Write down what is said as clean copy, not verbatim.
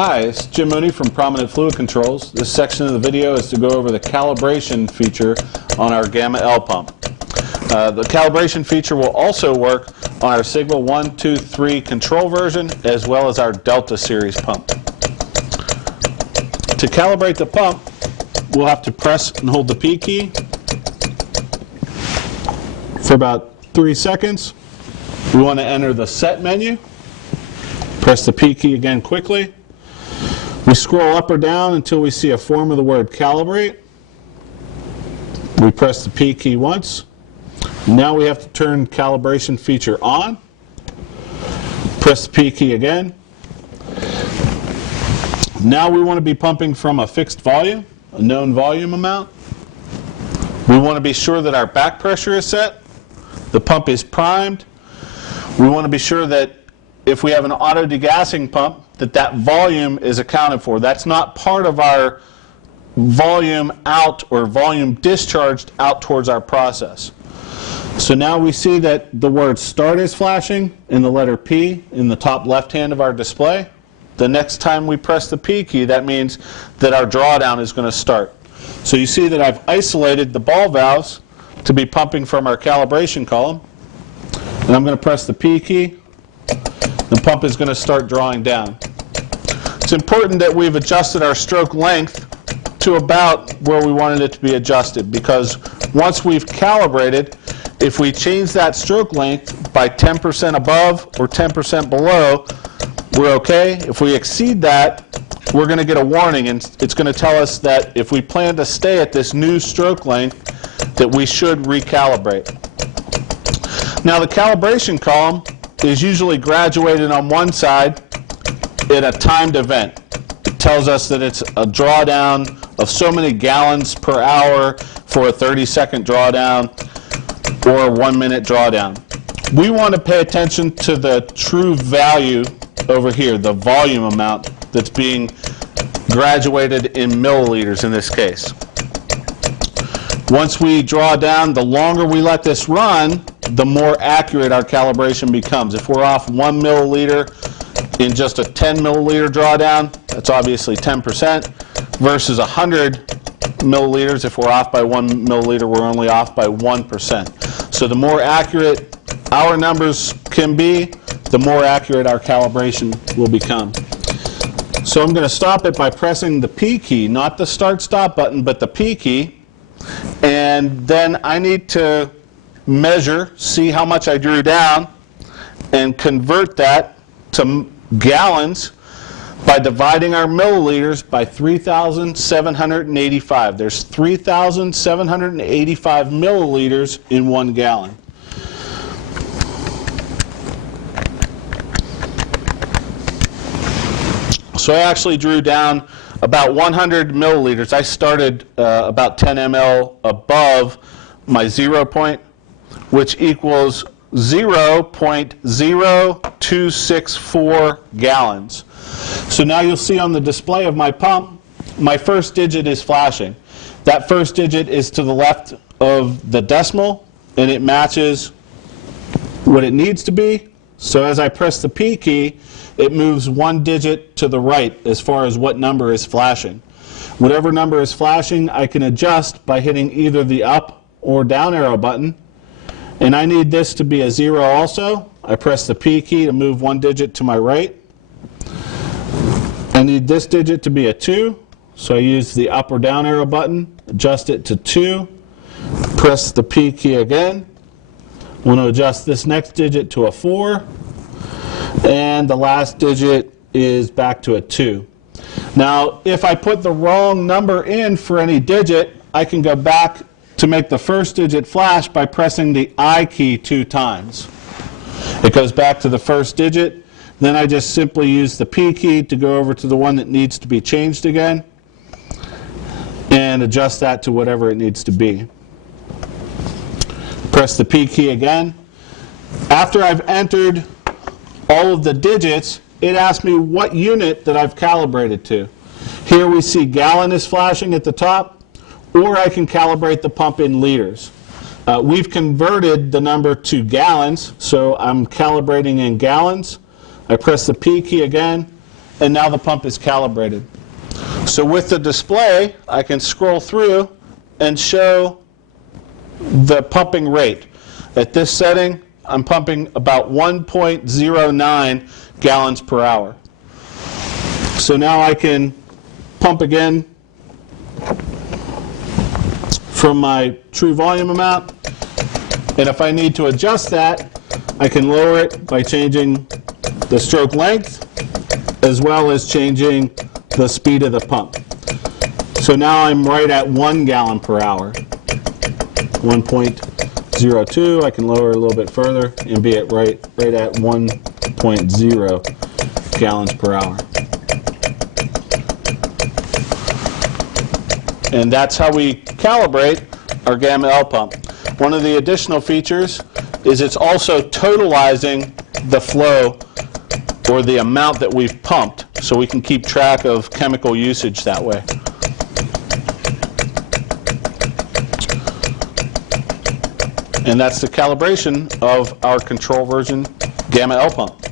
Hi, it's Jim Mooney from Prominent Fluid Controls. This section of the video is to go over the calibration feature on our Gamma L pump. The calibration feature will also work on our Sigma 1, 2, 3 control version as well as our Delta series pump. To calibrate the pump, we'll have to press and hold the P key for about 3 seconds. We want to enter the Set menu. Press the P key again quickly. We scroll up or down until we see a form of the word calibrate. We press the P key once. Now we have to turn calibration feature on. Press the P key again. Now we want to be pumping from a fixed volume, a known volume amount. We want to be sure that our back pressure is set. The pump is primed. We want to be sure that if we have an auto degassing pump, that volume is accounted for. That's not part of our volume out or volume discharged out towards our process. So now we see that the word start is flashing and the letter P in the top left hand of our display. The next time we press the P key, that means that our drawdown is going to start. So you see that I've isolated the ball valves to be pumping from our calibration column. And I'm going to press the P key. The pump is going to start drawing down. It's important that we've adjusted our stroke length to about where we wanted it to be adjusted, because once we've calibrated, if we change that stroke length by 10% above or 10% below, we're okay. If we exceed that, we're going to get a warning, and it's going to tell us that if we plan to stay at this new stroke length, that we should recalibrate. Now, the calibration column is usually graduated on one side in a timed event. It tells us that it's a drawdown of so many gallons per hour for a 30-second drawdown or a 1-minute drawdown. We want to pay attention to the true value over here, the volume amount that's being graduated in milliliters in this case. Once we draw down, the longer we let this run, the more accurate our calibration becomes. If we're off 1 milliliter in just a 10 milliliter drawdown, that's obviously 10%, versus 100 milliliters, if we're off by 1 milliliter, we're only off by 1%. So the more accurate our numbers can be, the more accurate our calibration will become. So I'm going to stop it by pressing the P key, not the start-stop button, but the P key. And then I need to measure, see how much I drew down, and convert that to gallons by dividing our milliliters by 3,785. There's 3,785 milliliters in 1 gallon. So I actually drew down about 100 milliliters. I started about 10 ml above my 0 point, which equals 0.0264 gallons. So now you'll see on the display of my pump, my first digit is flashing. That first digit is to the left of the decimal, and it matches what it needs to be. So as I press the P key, it moves 1 digit to the right as far as what number is flashing. Whatever number is flashing, I can adjust by hitting either the up or down arrow button. And I need this to be a 0 also. I press the P key to move 1 digit to my right. I need this digit to be a 2, so I use the up or down arrow button, adjust it to 2, press the P key again. I want to adjust this next digit to a 4. And the last digit is back to a 2. Now, if I put the wrong number in for any digit, I can go back to make the first digit flash by pressing the I key 2 times. It goes back to the first digit. Then I just simply use the P key to go over to the one that needs to be changed again and adjust that to whatever it needs to be. Press the P key again. After I've entered all of the digits, it asks me what unit that I've calibrated to. Here we see gallon is flashing at the top, or I can calibrate the pump in liters. We've converted the number to gallons, so I'm calibrating in gallons. I press the P key again, and now the pump is calibrated. So with the display, I can scroll through and show the pumping rate. At this setting, I'm pumping about 1.09 gallons per hour. So now I can pump again from my true volume amount. And if I need to adjust that, I can lower it by changing the stroke length as well as changing the speed of the pump. So now I'm right at 1 gallon per hour. 1.02, I can lower a little bit further and be at right at 1.0 gallons per hour. And that's how we calibrate our Gamma L pump. One of the additional features is it's also totalizing the flow or the amount that we've pumped, so we can keep track of chemical usage that way. And that's the calibration of our control version Gamma L pump.